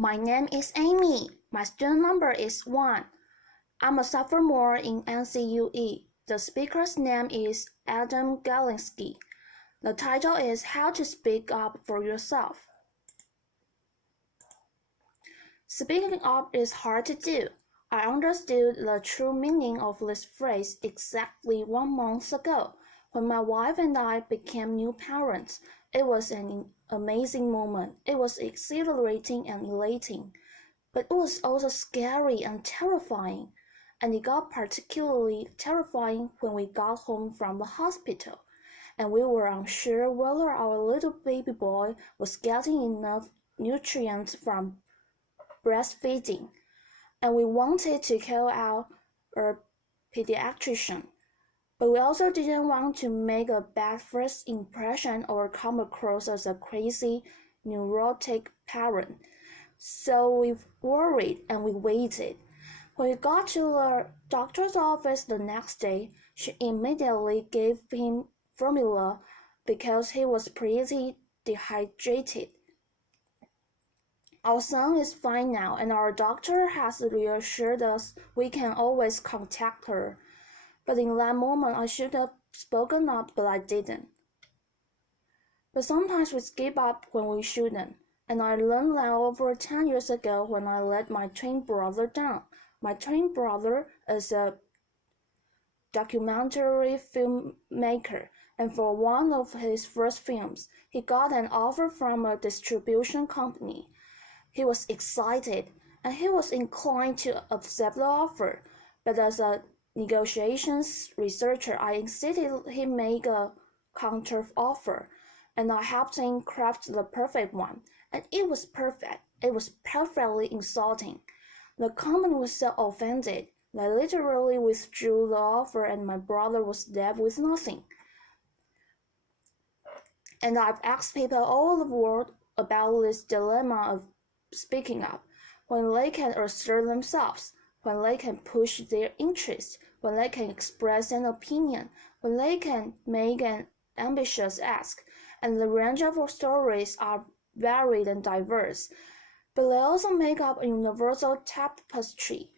My name is Amy. My student number is 1. I'm a sophomore in NCUE. The speaker's name is Adam Galinsky. The title is How to Speak Up for Yourself. Speaking up is hard to do. I understood the true meaning of this phrase exactly 1 month ago, when my wife and I became new parents. It was an amazing moment. It was exhilarating and elating, but it was also scary and terrifying. And it got particularly terrifying when we got home from the hospital, and we were unsure whether our little baby boy was getting enough nutrients from breastfeeding, and we wanted to call out a pediatrician. But we also didn't want to make a bad first impression or come across as a crazy, neurotic parent. So we worried and we waited. When we got to the doctor's office the next day, she immediately gave him formula because he was pretty dehydrated. Our son is fine now, and our doctor has reassured us we can always contact her. But in that moment, I should have spoken up, but I didn't. But sometimes we skip up when we shouldn't, and I learned that over 10 years ago when I let my twin brother down. My twin brother is a documentary filmmaker, and for one of his first films, he got an offer from a distribution company. He was excited, and he was inclined to accept the offer, but as a negotiations researcher, I insisted he make a counter offer, and I helped him craft the perfect one, and it was perfect. It was perfectly insulting. The company was so offended, they literally withdrew the offer, and my brother was left with nothing. And I've asked people all over the world about this dilemma of speaking up, when they can assert themselves, when they can push their interests, when they can express an opinion, when they can make an ambitious ask, and the range of stories are varied and diverse, but they also make up a universal tapestry.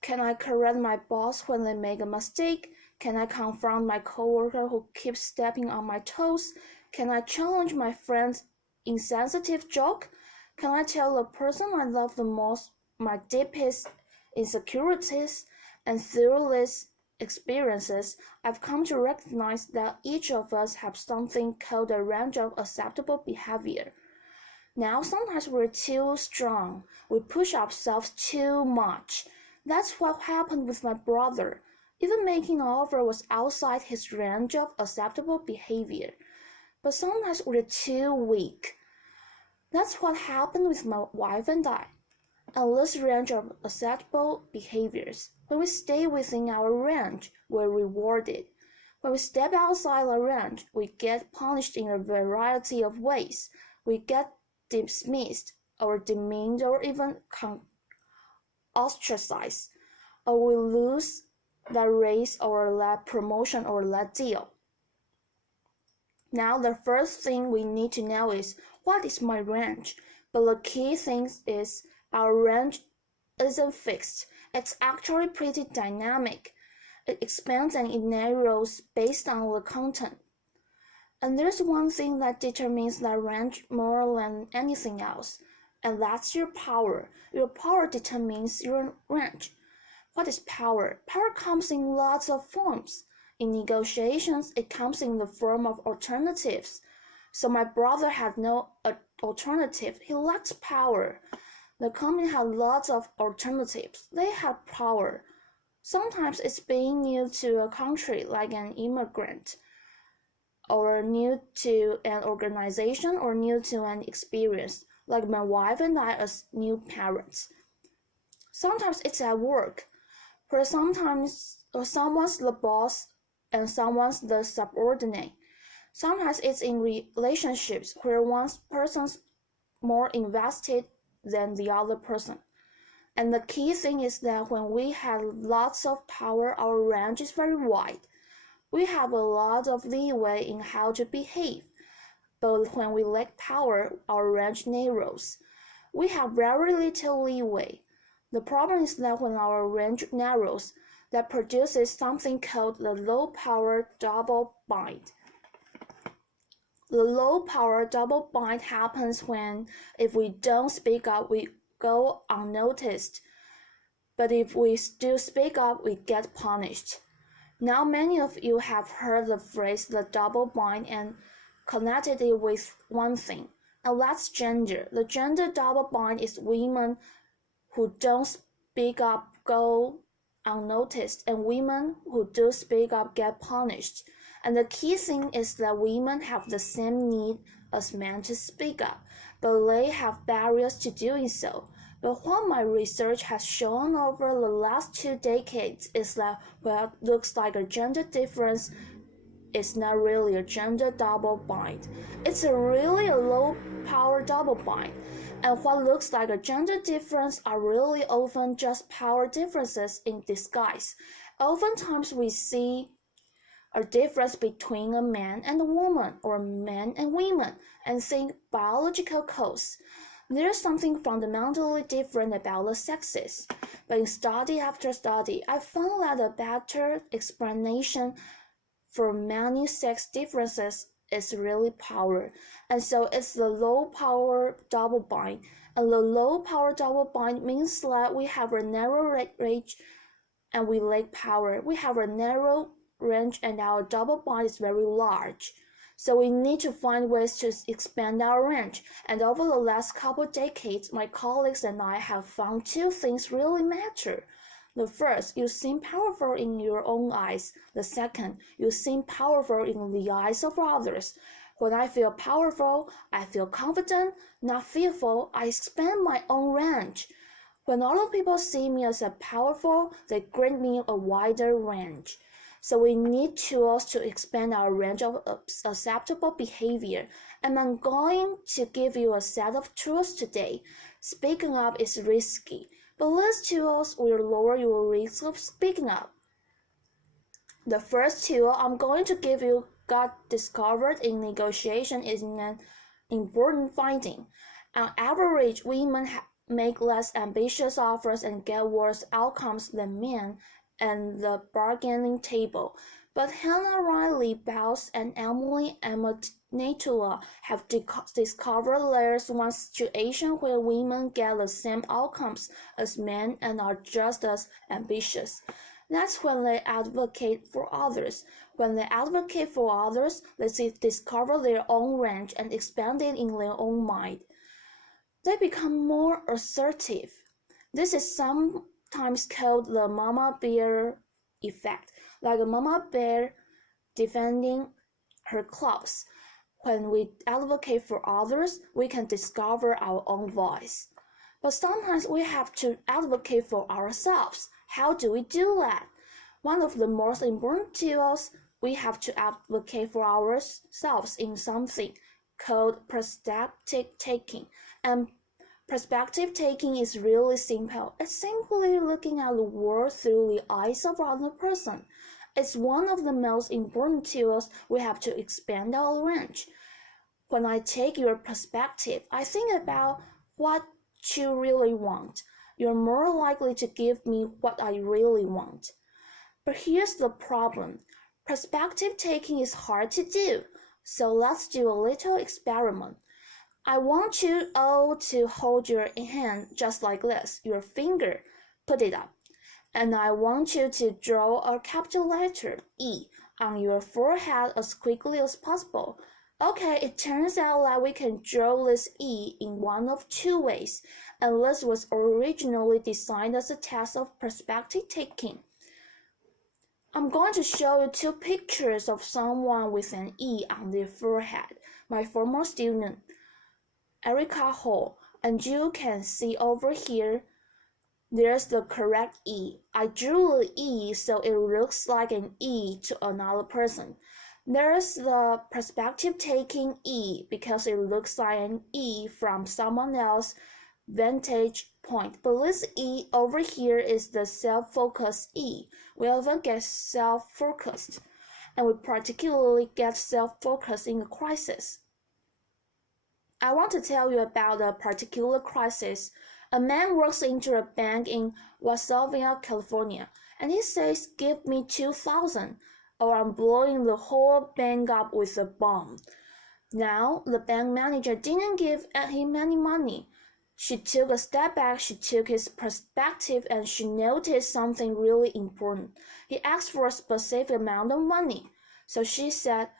Can I correct my boss when they make a mistake? Can I confront my coworker who keeps stepping on my toes? Can I challenge my friend's insensitive joke? Can I tell the person I love the most my deepest insecurities? And through these experiences, I've come to recognize that each of us have something called a range of acceptable behavior. Now, sometimes we're too strong. We push ourselves too much. That's what happened with my brother. Even making an offer was outside his range of acceptable behavior. But sometimes we're too weak. That's what happened with my wife and I. And this range of acceptable behaviors, when we stay within our range, we're rewarded. When we step outside the range, we get punished in a variety of ways. We get dismissed or demeaned or even ostracized, or we lose that raise or that promotion or that deal. Now the first thing we need to know is, what is my range? But the key thing is, our range isn't fixed. It's actually pretty dynamic. It expands and it narrows based on the content. And there's one thing that determines that range more than anything else, and that's your power. Your power determines your range. What is power? Power comes in lots of forms. In negotiations, it comes in the form of alternatives. So my brother had no alternative. He lacked power. The company had lots of alternatives. They had power. Sometimes it's being new to a country like an immigrant, or new to an organization, or new to an experience, like my wife and I as new parents. Sometimes it's at work, where sometimes someone's the boss and someone's the subordinate. Sometimes it's in relationships where one person's more invested than the other person. And the key thing is that when we have lots of power, our range is very wide. We have a lot of leeway in how to behave. But when we lack power, our range narrows. we have very little leeway. The problem is that when our range narrows, that produces something called the low-power double bind. The low-power double bind happens when, if we don't speak up, we go unnoticed. But if we still speak up, we get punished. Now many of you have heard the phrase the double bind and connected it with one thing, and that's gender. The gender double bind is women who don't speak up go unnoticed, and women who do speak up get punished. And the key thing is that women have the same need as men to speak up, but they have barriers to doing so. But what my research has shown over the last 2 decades is that what looks like a gender difference is not really a gender double bind. It's really a low-power double bind. And what looks like a gender difference are really often just power differences in disguise. Oftentimes we see a difference between a man and a woman, or men and women, and think biological cause. There's something fundamentally different about the sexes. But in study after study, I found that a better explanation for many sex differences is really power. And so it's the low power double bind. And the low power double bind means that we have a narrow range and we lack power. We have a narrow range and our double bind is very large. So we need to find ways to expand our range. And over the last couple decades, my colleagues and I have found 2 things really matter. The first, you seem powerful in your own eyes. The second, you seem powerful in the eyes of others. When I feel powerful, I feel confident, not fearful. I expand my own range. When other people see me as a powerful, they grant me a wider range. So we need tools to expand our range of acceptable behavior. And I'm going to give you a set of tools today. Speaking up is risky, but these tools will lower your risk of speaking up. The first tool I'm going to give you got discovered in negotiation is an important finding. On average, women make less ambitious offers and get worse outcomes than men at the bargaining table. But Hannah Riley Bowles and Emily Amanatula have discovered there's one situation where women get the same outcomes as men and are just as ambitious. That's when they advocate for others. When they advocate for others, they discover their own range and expand it in their own mind. They become more assertive. This is sometimes called the mama bear effect, like a mama bear defending her cubs. When we advocate for others, we can discover our own voice. But sometimes we have to advocate for ourselves. How do we do that? One of the most important tools, we have to advocate for ourselves in something called perspective taking. And perspective taking is really simple. It's simply looking at the world through the eyes of another person. It's one of the most important tools we have to expand our range. When I take your perspective, I think about what you really want. You're more likely to give me what I really want. But here's the problem. Perspective taking is hard to do. So let's do a little experiment. I want you all to hold your hand just like this, your finger, put it up. And I want you to draw a capital letter E on your forehead as quickly as possible. Okay, it turns out that we can draw this E in one of 2 ways, and this was originally designed as a test of perspective taking. I'm going to show you 2 pictures of someone with an E on their forehead. My former student, Erica Hall, and you can see over here, there's the correct E. I drew the E so it looks like an E to another person. There's the perspective taking E because it looks like an E from someone else's vantage point. But this E over here is the self-focused E. We often get self-focused, and we particularly get self-focused in a crisis. I want to tell you about a particular crisis. A man walks into a bank in Wasavia, California, and he says, "Give me 2,000, or I'm blowing the whole bank up with a bomb." Now, the bank manager didn't give him any money. She took a step back, she took his perspective, and she noticed something really important. He asked for a specific amount of money. So she said,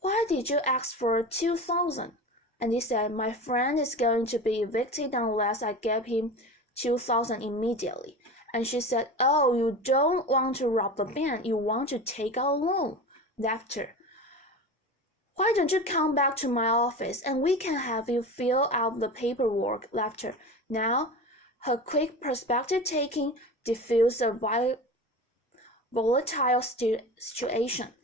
"Why did you ask for 2,000? And he said, "My friend is going to be evicted unless I give him 2,000 immediately." And she said, "Oh, you don't want to rob the bank, you want to take out a loan." Laughter. "Why don't you come back to my office and we can have you fill out the paperwork?" Laughter. Now, her quick perspective taking diffused a volatile situation.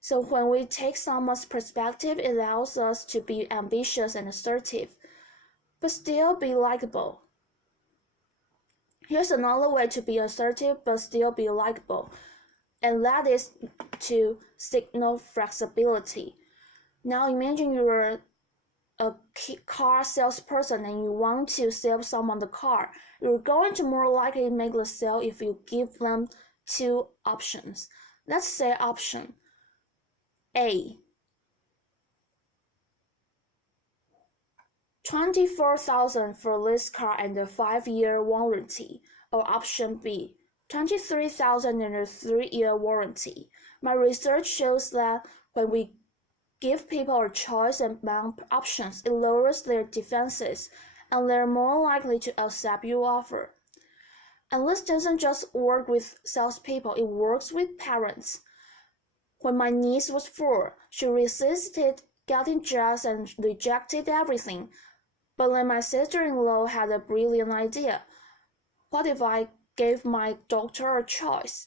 So when we take someone's perspective, it allows us to be ambitious and assertive, but still be likable. Here's another way to be assertive but still be likable, and that is to signal flexibility. Now imagine you're a car salesperson and you want to sell someone the car. You're going to more likely make the sale if you give them two options. Let's say option A, 24,000 for this car and a 5-year warranty, or option B, 23,000 and a 3-year warranty. My research shows that when we give people a choice among options, it lowers their defenses and they're more likely to accept your offer. And this doesn't just work with salespeople, it works with parents. When my niece was 4, she resisted getting dressed and rejected everything. But then my sister-in-law had a brilliant idea. What if I gave my daughter a choice?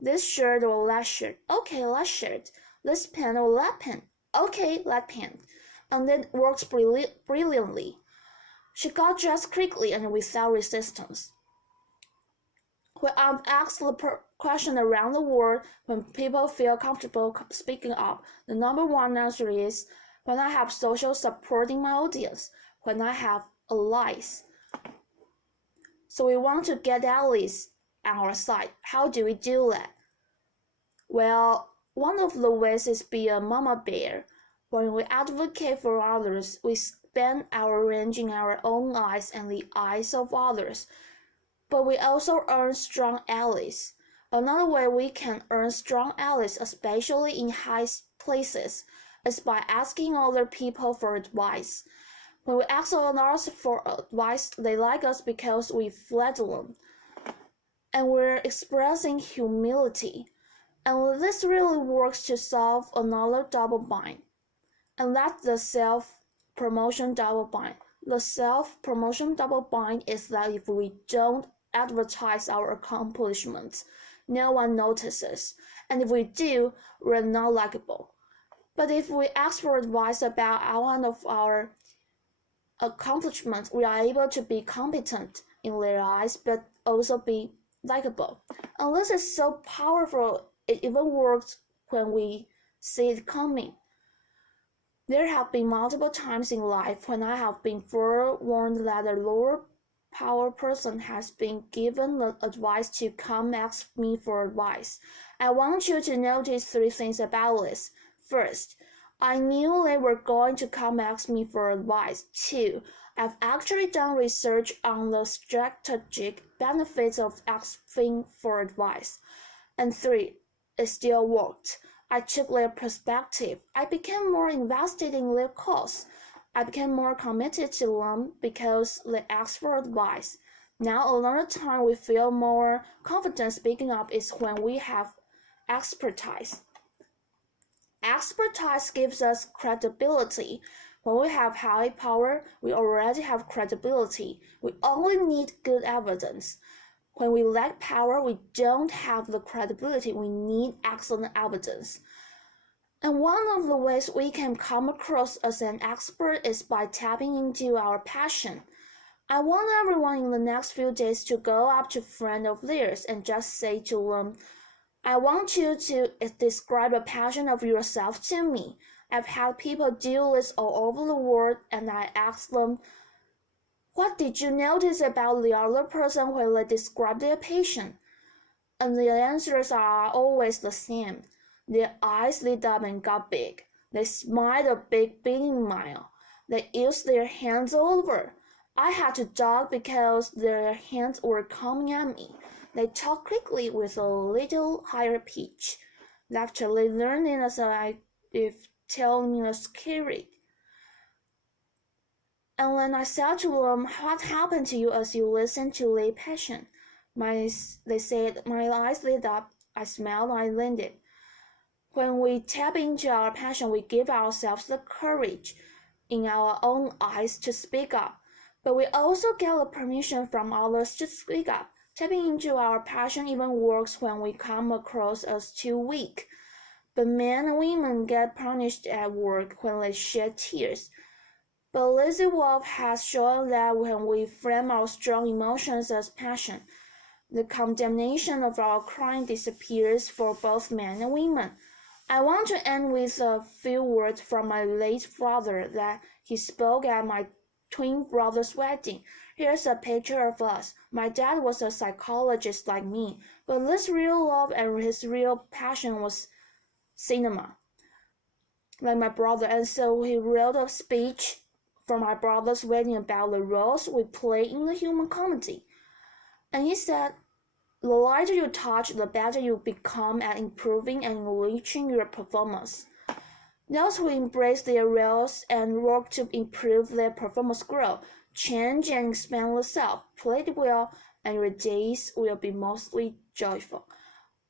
This shirt or that shirt? Okay, that shirt. This pen or that pen? Okay, that pen. And it works brilliantly. She got dressed quickly and without resistance. When I've asked the question around the world when people feel comfortable speaking up, the number one answer is when I have social support in my audience, when I have allies. So we want to get allies on our side. How do we do that? Well, one of the ways is be a mama bear. When we advocate for others, we expand our range in our own eyes and the eyes of others. But we also earn strong allies. Another way we can earn strong allies, especially in high places, is by asking other people for advice. When we ask others for advice, they like us because we flatter them. And we're expressing humility. And this really works to solve another double bind. And that's the self-promotion double bind. The self-promotion double bind is that if we don't advertise our accomplishments, no one notices. And if we do, we're not likable. But if we ask for advice about one of our accomplishments, we are able to be competent in their eyes, but also be likable. And this is so powerful, it even works when we see it coming. There have been multiple times in life when I have been forewarned that a lower power person has been given the advice to come ask me for advice. I want you to notice 3 things about this. First, I knew they were going to come ask me for advice. 2, I've actually done research on the strategic benefits of asking for advice. And 3, it still worked. I took their perspective. I became more invested in their cause. I became more committed to them because they asked for advice. Now, another time we feel more confident speaking up is when we have expertise. Expertise gives us credibility. When we have high power, we already have credibility. We only need good evidence. When we lack power, we don't have the credibility. We need excellent evidence. And one of the ways we can come across as an expert is by tapping into our passion. I want everyone in the next few days to go up to a friend of theirs and just say to them, I want you to describe a passion of yourself to me. I've had people do this all over the world, and I ask them, what did you notice about the other person when they describe their patient? And the answers are always the same. Their eyes lit up and got big. They smiled a big beaming smile. They used their hands all over. I had to duck because their hands were coming at me. They talked quickly with a little higher pitch. Actually learning as if telling me a scary. And when I said to them, what happened to you as you listened to the patient? They said, my eyes lit up, I smiled, I landed. When we tap into our passion, we give ourselves the courage in our own eyes to speak up. But we also get the permission from others to speak up. Tapping into our passion even works when we come across as too weak. But men and women get punished at work when they shed tears. But Lizzie Wolf has shown that when we frame our strong emotions as passion, the condemnation of our crying disappears for both men and women. I want to end with a few words from my late father that he spoke at my twin brother's wedding. Here's a picture of us. My dad was a psychologist like me, but his real love and his real passion was cinema, like my brother. And so he wrote a speech for my brother's wedding about the roles we play in the human comedy. And he said, the lighter you touch, the better you become at improving and enriching your performance. Those who embrace their roles and work to improve their performance grow, change and expand the self, play it well, and your days will be mostly joyful.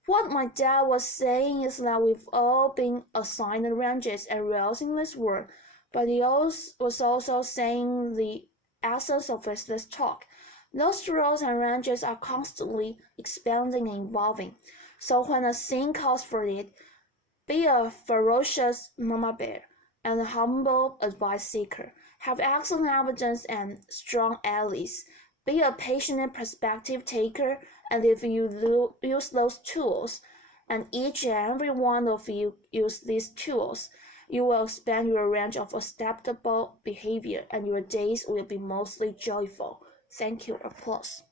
What my dad was saying is that we've all been assigned ranges and roles in this world, but he was also saying the essence of this talk. Those roles and ranges are constantly expanding and evolving. So when a scene calls for it, be a ferocious mama bear and a humble advice seeker. Have excellent evidence and strong allies. Be a patient perspective taker, and if you use those tools, and each and every one of you use these tools, you will expand your range of acceptable behavior, and your days will be mostly joyful. Thank you. Applause.